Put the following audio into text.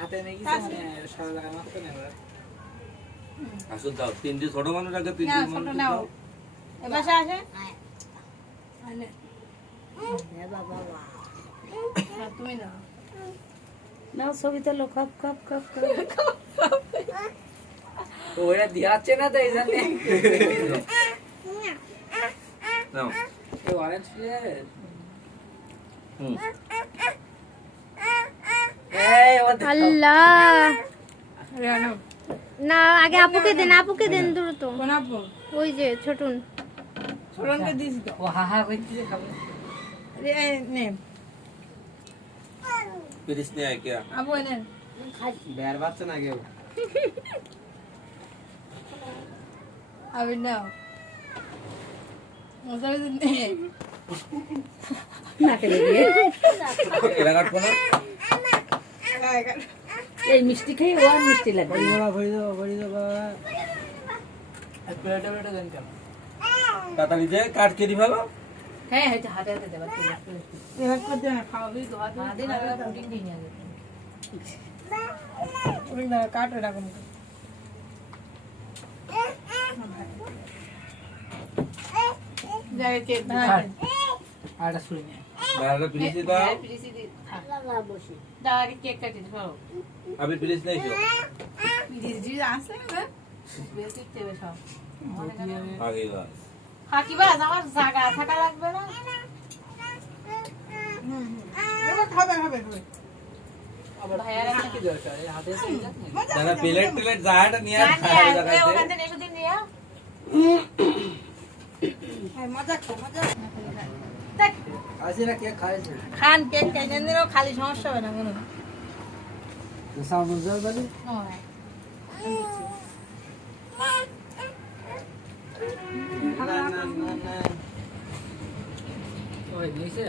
হাতে নেই কিছু মানে সারা লাগা মাত্র নেই ওরা আসুন দাও তিনটে ছোট মানুষ আগে তিনটে মানুষ দাও এবার আসে আলে বাবা তুমি নাও নাও ছবি তোলো খপ খপ খপ ওরা দিয়াচ্ছে না তো এই জন্য নাও এই অরেঞ্জ ফ্লেভার এই ওদের আল্লাহ রানো না আগে আপুকে দেন দ্রুত কোন আপু ওই যে ছোটুন ছোটনকে দিস তো ও হা হা কইতেছে খাবে নে পিরিস নিয়ে আয় কে আপু এনে বের বাচ্চা না কেউ আবি নাও মজাই নে নাকে লাগিয়ে এরা কাটবো না এই মিষ্টি খেয়ে ও আর মিষ্টি লাগবে ভরি দাও এক প্লেট দেন কেন তাড়াতাড়ি যে কাট কেটে ফেলো হ্যাঁ হয়তো হাতে হাতে দেবা এবার করতে না খাওয়াবি তো হাতে দিন আর পুডিং দিয়ে নিয়ে আসবে ওই না কাট রাখুন যাই কে আটা ছুরি নিয়ে বাইরে পিরিস দাও দাও আগে কেক কাটি দাও আমি পিরিস নাই তো দিদি আছে না বেশি দেবে সব আগে বাস কাকিবা আমার জায়গা থাকা লাগবে না এবার খাবে আবার ভাইয়ার একটা কি দরকার এই হাতে তো ইজাত নেই দাদা প্লেট যায় না নিয়ে ওখান থেকে এসে দিন নিয়ে মজা খা মজা আসি না কে খাইছে খান কেক খাইতে দিলেও খালি সমস্যা হবে না কোনো সাউন্ড জল বলি না ওই নিচে